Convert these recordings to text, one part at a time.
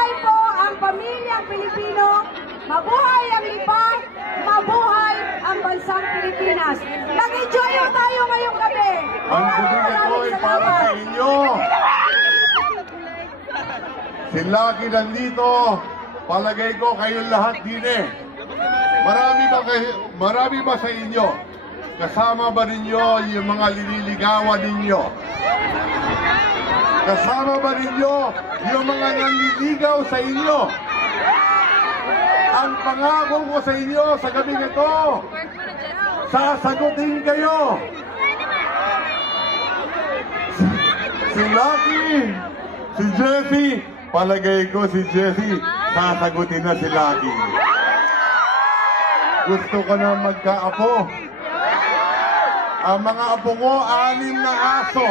Mabuhay po ang pamilyang Pilipino, mabuhay ang Lipa, mabuhay ang bansang Pilipinas. Mag-enjoy tayo ngayong gabi. Ang gabi ito ay para sa inyo. Si Lucky nandito. Palagay ko kayong lahat din eh. Marami ba sa inyo? Kasama ba ninyo yung mga liniligawan ninyo? Kasama ba ninyo yung mga nanliligaw sa inyo? Ang pangako ko sa inyo sa gabi nito, sasagutin kayo. Si Lucky, si Jessie, palagay ko si Jessie, sasagutin na si Lucky. Gusto ko na magkaapo. Ang mga apo ko, 6 na aso.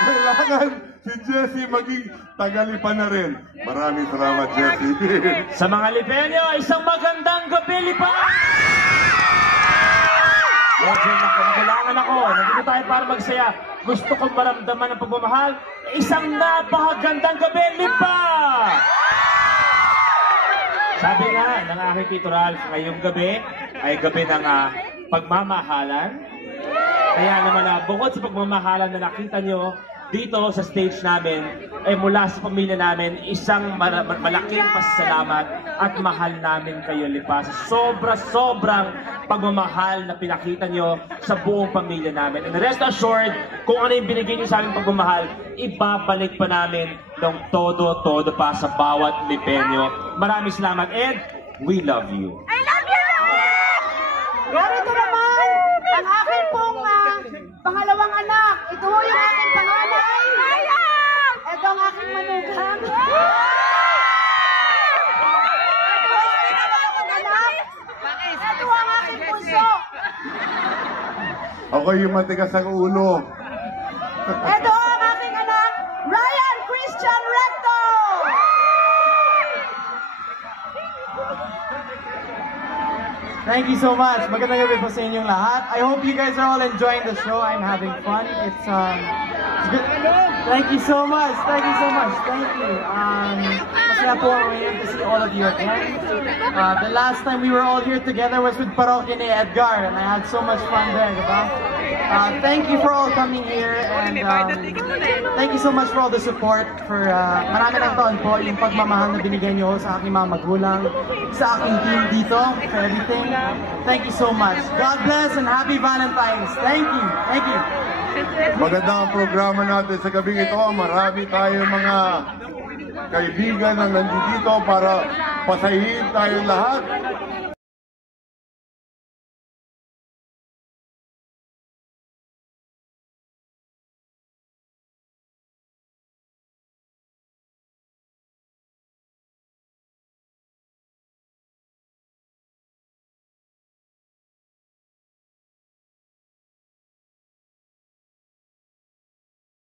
Kailangan si Jessie maging tagalipan na rin. Maraming salamat, Jessie. Sa mga Lipenyo, isang magandang gabi, Lipa! Medyo nakulangan ako. Nandito tayo para magsaya. Gusto kong maramdaman ang pagmamahal. Isang napakagandang gabi, Lipa! Sabi nga ng aking Tito Ralph, ngayong gabi ay gabi ng pagmamahalan. Kaya naman bukod sa pagmamahalan na nakita nyo dito sa stage namin, ay mula sa pamilya namin, isang malaking pasasalamat at mahal namin kayo, Lipa. Sobrang pagmamahal na pinakita nyo sa buong pamilya namin. And rest assured, kung ano yung binigay nyo sa aming pagmamahal, ibabalik pa namin ng todo pa sa bawat Lipenyo. Maraming salamat and we love you. I love you! Narito naman ang aking pong pangalawang anak. Ito yung aking panganay. Ito ang aking manugang. Ito ang aking anak. Ito ang aking puso. Ako yung matigas ang ulo. Ito ang aking anak, Ryan Christian Recto. Thank you so much. Magandang gabi po sa inyong lahat. I hope you guys are all enjoying the show. I'm having fun. It's good. Thank you so much. Thank you so much. Thank you. Masaya po ako ngayon to see all of you again. The last time we were all here together was with Parokya ni Edgar, and I had so much fun there, diba? Thank you for all coming here, and thank you so much for all the support. For marami ng taon po yung pagmamahal na binigay niyo sa aking mga magulang, sa aking team dito, for everything. Thank you so much. God bless and happy Valentine's. Thank you. Thank you. Maganda ang programa natin sa gabing ito. Marami tayong mga kaibigan na nandito para pasahin tayong lahat.